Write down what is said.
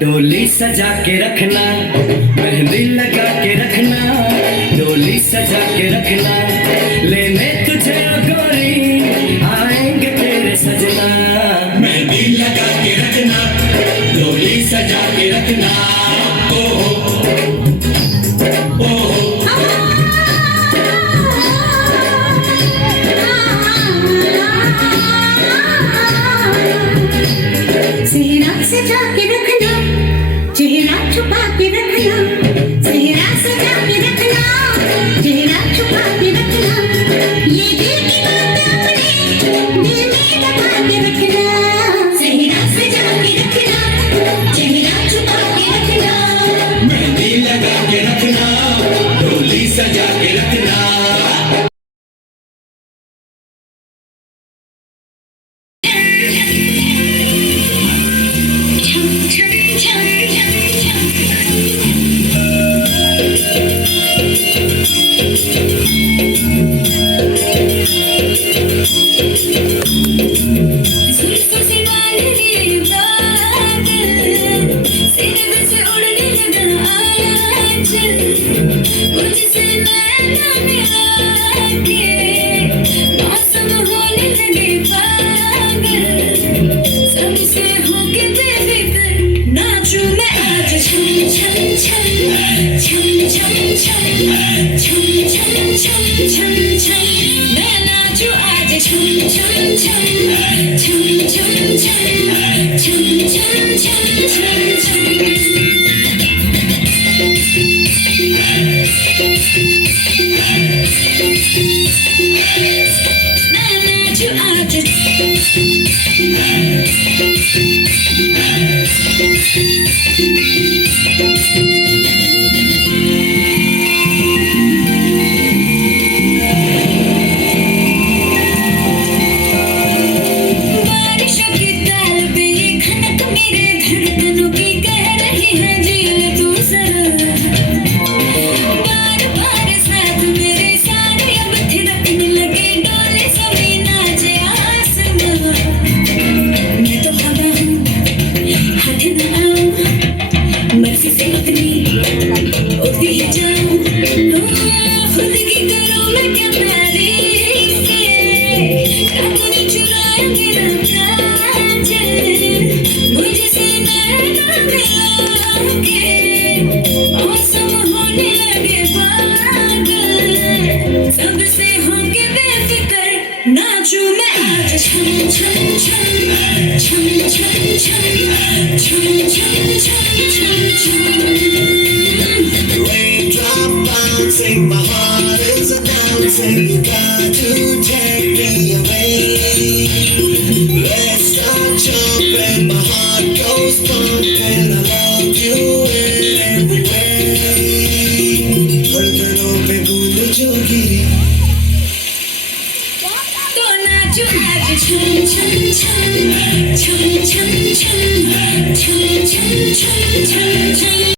डोली सजा के रखना, मेहंदी लगा के रखना, डोली सजा के रखना, लेने तुझे गोरी आएंगे तेरे सजना। मेहंदी लगा के रखना, डोली सजा के रखना, सजा के रखना, चेहरा छुपा के रखना, चेहरा सजा के रखना, चेहरा छुपा के रखना, ये दिल की बात अपने दिल में दबा के रखना, चेहरा सजा के रखना, चेहरा छुपा के रखना, मेहंदी लगा के रखना, डोली सजा के रखना। छम छम छम छम छम छम छम मैं नाचो आज छम छम छम छम छम छम छम छम छम छम नाचो आज बारिशों की ताल पे ये खनक मेरे धड़कनों की कह रही है झील तू जरा बार बार साथ मेरे सारे अब थिरकने लगे डोले सभी नाचे आसमां मैं तो हवा हूँ हाथ न आऊं मर्जी से अपनी उड़ती ही जाऊं खुद की करूं मैं क्या तारीफ रातों ने चुराया मेरा काजल मुझसे नैना मिला के मौसम होने लगे पागल सबसे होके बेफिक्र नाचूं मैं आज छम छम छम छम छम छम छम छम छम छम छम Raindrop bouncing, my heart is announcing you got to take me away. Let's start jumping, my heart goes pumping. I love you in every way. धड़कनों पे बूंद जो गिरी तो नाचो आज छम छम छम छम छम छम छम छम छम